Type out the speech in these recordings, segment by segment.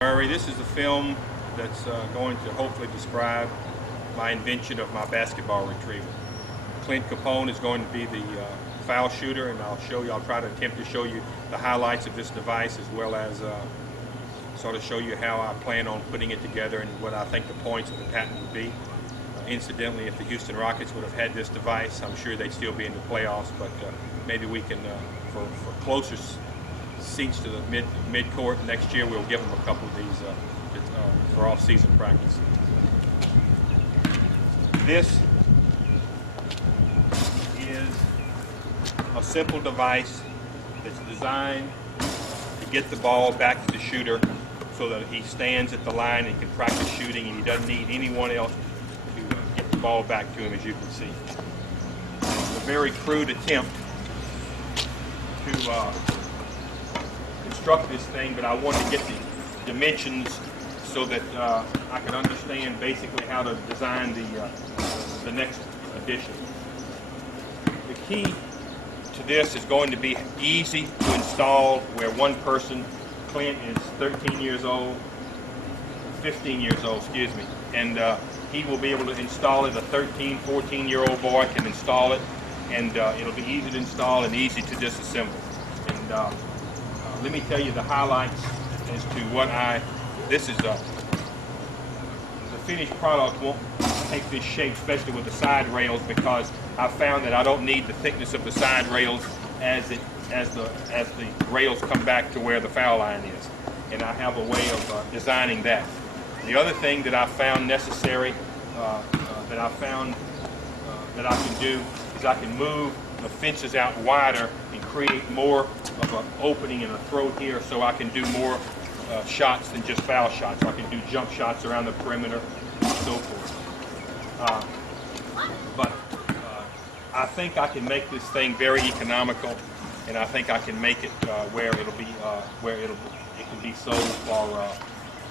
This is a film that's going to hopefully describe my invention of my basketball retriever. Clint Capone is going to be the foul shooter, and I'll try to attempt to show you the highlights of this device, as well as sort of show you how I plan on putting it together and what I think the points of the patent would be. Incidentally, if the Houston Rockets would have had this device, I'm sure they'd still be in the playoffs, but maybe we can, for closer seats to the mid-court next year, we'll give them a couple of these for off-season practice. This is a simple device that's designed to get the ball back to the shooter so that he stands at the line and can practice shooting, and he doesn't need anyone else to get the ball back to him, as you can see. It's a very crude attempt to construct this thing, but I wanted to get the dimensions so that I can understand basically how to design the next edition. The key to this is going to be easy to install, where one person, Clint, is 13 years old, 15 years old, excuse me, and he will be able to install it. A 13, 14-year-old boy can install it, and it'll be easy to install and easy to disassemble. And let me tell you the highlights as to what this is. The finished product won't take this shape, especially with the side rails, because I found that I don't need the thickness of the side rails as the rails come back to where the foul line is, and I have a way of designing that. The other thing that I found necessary, that I can do, is I can move the fences out wider and create more of an opening in the throat here, so I can do more shots than just foul shots. I can do jump shots around the perimeter and so forth. But I think I can make this thing very economical, and I think I can make it where it can be sold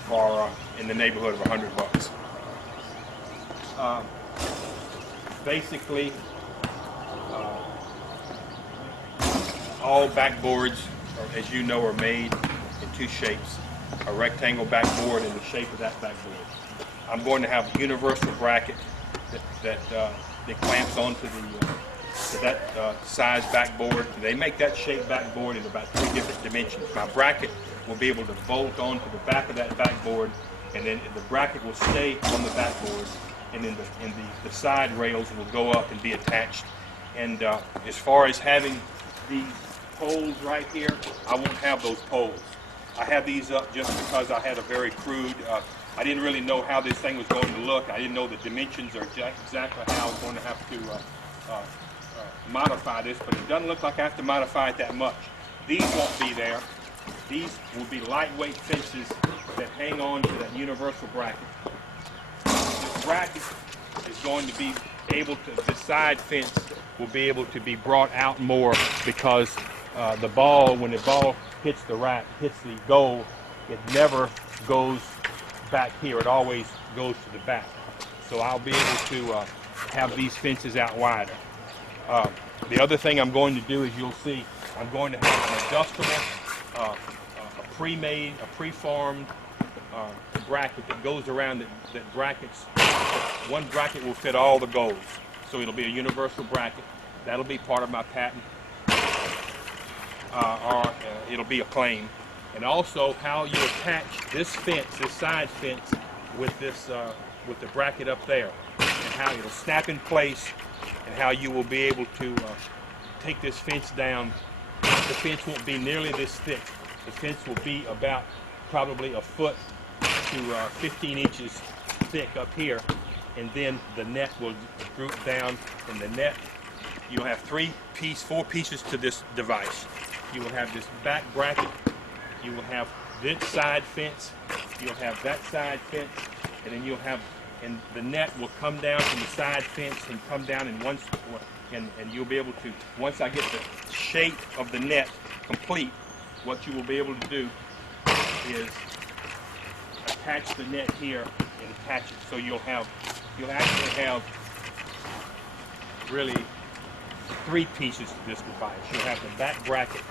for in the neighborhood of $100. Basically, all backboards, as you know, are made in two shapes: a rectangle backboard and the shape of that backboard. I'm going to have a universal bracket that clamps onto that size backboard. They make that shape backboard in about 3 different dimensions. My bracket will be able to bolt onto the back of that backboard, and then the bracket will stay on the backboard, and then the side rails will go up and be attached. And as far as having these poles right here, I won't have those poles. I have these up just because I had a very crude, I didn't really know how this thing was going to look. I didn't know the dimensions or exactly how I was going to have to modify this, but it doesn't look like I have to modify it that much. These won't be there. These will be lightweight fences that hang on to that universal bracket. This bracket is going to be able to, the side fence will be able to be brought out more, because the ball, when the ball hits the rack, hits the goal, it never goes back here. It always goes to the back. So I'll be able to have these fences out wider. The other thing I'm going to do, as you'll see, I'm going to have an adjustable, a pre-made, a pre-formed bracket that goes around that brackets. One bracket will fit all the goals. So it'll be a universal bracket. That'll be part of my patent, or it'll be a claim. And also how you attach this fence, this side fence, with the bracket up there, and how it'll snap in place, and how you will be able to take this fence down. The fence won't be nearly this thick. The fence will be about probably a foot to 15 inches thick up here, and then the net will droop down. And the net, you'll have 4 pieces to this device. You will have this back bracket, you will have this side fence, you'll have that side fence, and then you'll have, and the net will come down from the side fence and come down in one, and you'll be able to, once I get the shape of the net complete, what you will be able to do is attach the net here and attach it. So you'll actually have really 3 pieces to this device. You'll have the back bracket,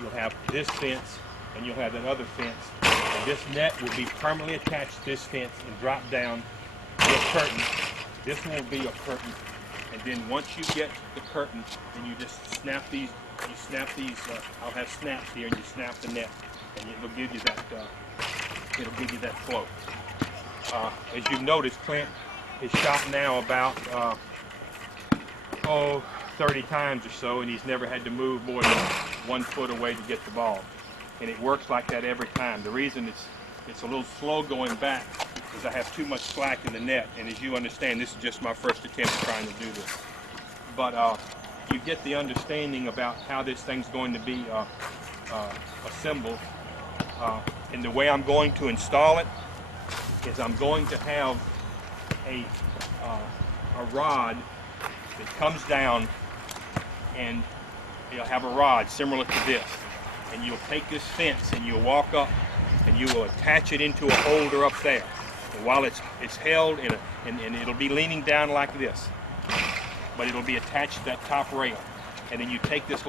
you'll have this fence, and you'll have that other fence. And this net will be permanently attached to this fence and drop down to a curtain. This one will be a curtain, and then once you get the curtain, then you just snap these. You snap these. I'll have snaps here, and you snap the net, and it'll give you that. It'll give you that flow. As you've noticed, Clint is shot now about 30 times or so, and he's never had to move more than 1 foot away to get the ball. And it works like that every time. The reason it's a little slow going back is I have too much slack in the net, and as you understand, this is just my first attempt at trying to do this. But you get the understanding about how this thing's going to be assembled. And the way I'm going to install it is I'm going to have a rod that comes down, and you'll have a rod similar to this, and you'll take this fence and you'll walk up and you will attach it into a holder up there. And while it's held and it'll be leaning down like this, but it'll be attached to that top rail. And then you take this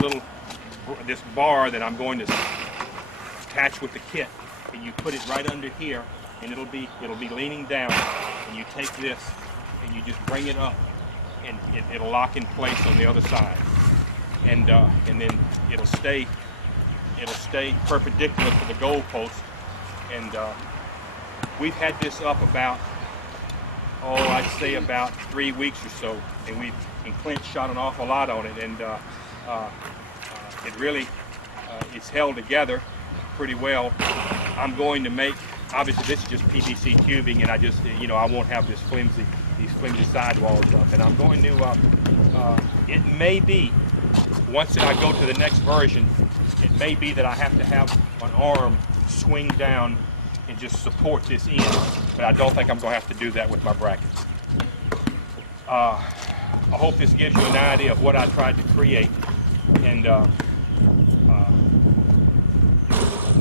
bar that I'm going to attach with the kit, and you put it right under here, and it'll be leaning down, and you take this and you just bring it up, and it'll lock in place on the other side, and then it'll stay perpendicular to the goal post. And we've had this up about I'd say about 3 weeks or so, and Clint shot an awful lot on it, and it really it's held together pretty well. I'm going to make, obviously this is just PVC tubing, and I just, I won't have these flimsy sidewalls up, and I'm going to, it may be, once I go to the next version, it may be that I have to have an arm swing down and just support this end, but I don't think I'm going to have to do that with my brackets. I hope this gives you an idea of what I tried to create, and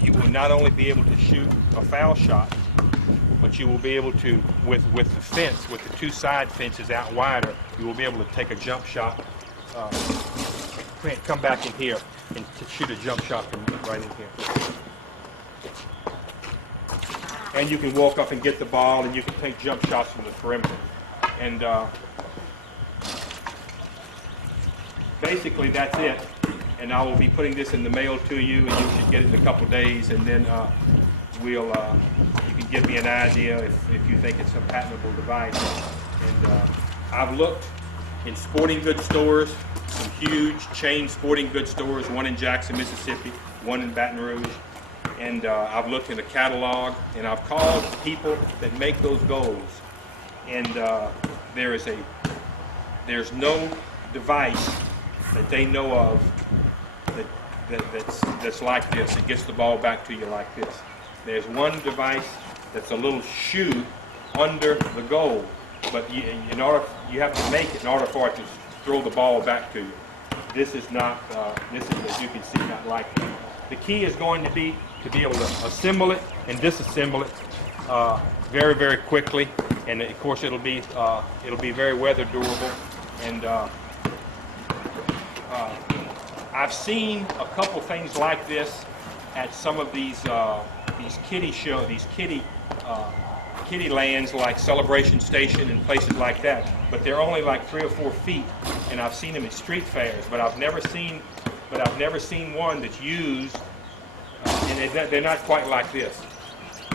you will not only be able to shoot a foul shot, but you will be able to, with the fence, with the two side fences out wider, you will be able to take a jump shot. Clint, come back in here and to shoot a jump shot from right in here. And you can walk up and get the ball, and you can take jump shots from the perimeter. And basically that's it. And I will be putting this in the mail to you, and you should get it in a couple days, and then you can give me an idea if you think it's a patentable device. And I've looked in sporting goods stores, some huge chain sporting goods stores, one in Jackson, Mississippi, one in Baton Rouge. And I've looked in the catalog, and I've called people that make those goals. And there's no device that they know of that's like this. It gets the ball back to you like this. There's one device that's a little shoe under the goal, but you have to make it in order for it to throw the ball back to you. This is not. This is, as you can see, not like that. The key is going to be able to assemble it and disassemble it very, very quickly, and of course it'll be very weather durable. And I've seen a couple things like this at some of these kiddie lands like Celebration Station and places like that, but they're only like 3 or 4 feet, and I've seen them at street fairs, but I've never seen one that's used, and they're not quite like this.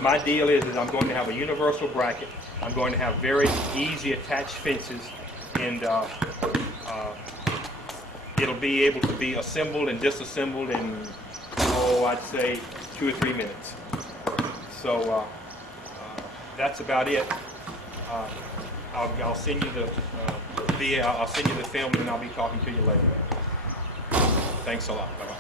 My deal is that I'm going to have a universal bracket. I'm going to have very easy attached fences, and it'll be able to be assembled and disassembled in, I'd say 2 or 3 minutes. So that's about it. I'll send you I'll send you the film, and I'll be talking to you later. Thanks a lot. Bye.